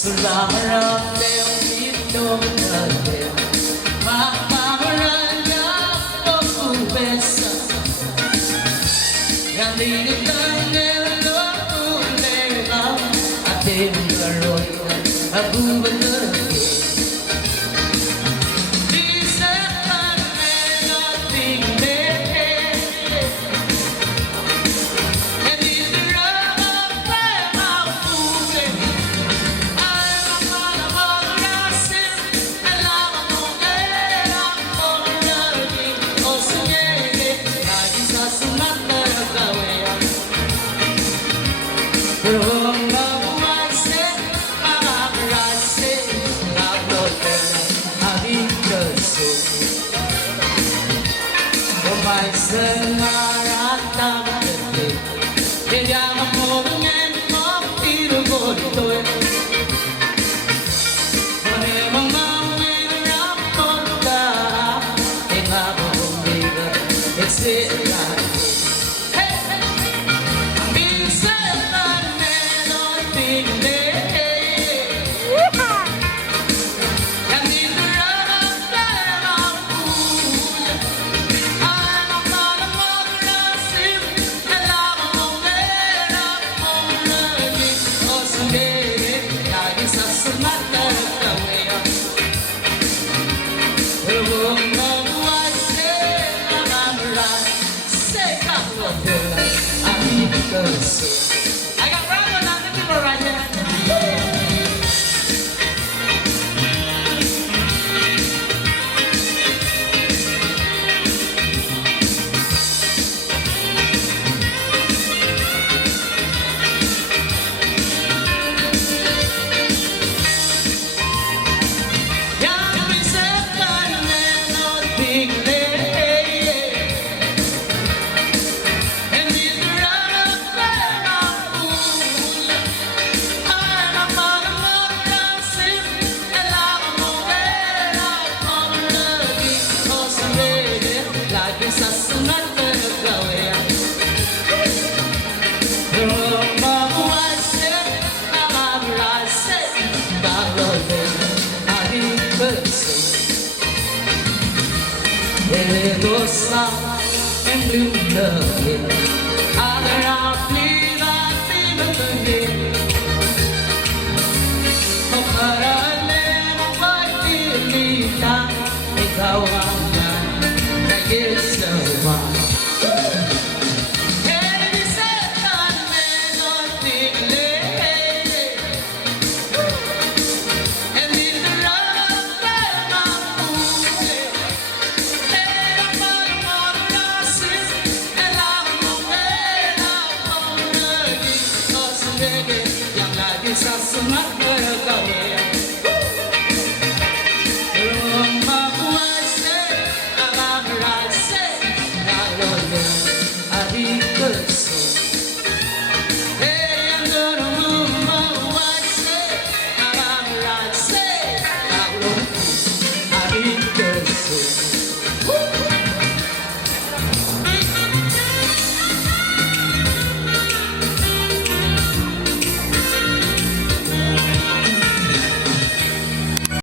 sulla notte un dito grande, ma paragna poco pensa, grandi di tanello leva, a te mi roina, a governare. Semarata bete, vediamo come morire voi. Vorremmo mai raccontare e la bombina e se I got Robin on the people right here. There goes sun and blue love. Other out leave I feel again. Oh, but I never quite feel down. Ikaw ang nag-isawa. Yang lagi sa sunat